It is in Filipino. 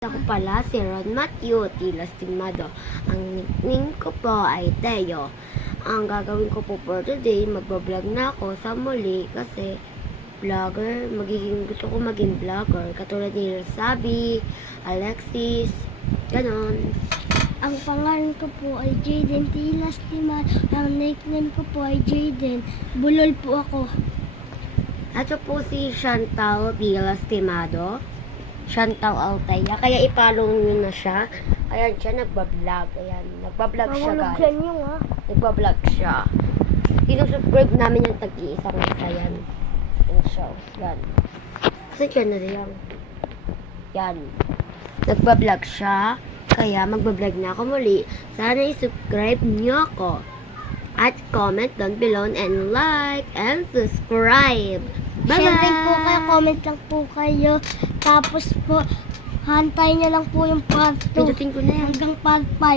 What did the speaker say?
Ako pala si Ron Matthew T. Lastimado. Ang nickname ko po ay Teo. Ang gagawin ko po for today, magbablog na ako sa muli kasi gusto ko maging vlogger. Katulad ni Sabi, Alexis, ganon. Ang pangalan ko po ay Jaden T. Lastimado. Ang nickname ko po ay Jaden. Bulol po ako. Ito po si Chantal T. Lastimado. Chantal Altaya. Kaya i-follow nyo na siya. Ayan siya, nagbablog. Ayan, nagbablog siya guys. Nyo nga. Nagbablog siya. Sinusubscribe namin yung tag-iisang isa yan. Yan siya. Yan. Kasi siya na lang. Yan. Nagbablog siya. Kaya magbablog na ako muli. Sana i-subscribe nyo ako. At comment down below and like and subscribe. Share din po Bye-bye! kayo, comment lang po kayo. Tapos po, hantay nyo lang po yung part 2 Pindutin ko na yan. hanggang part 5.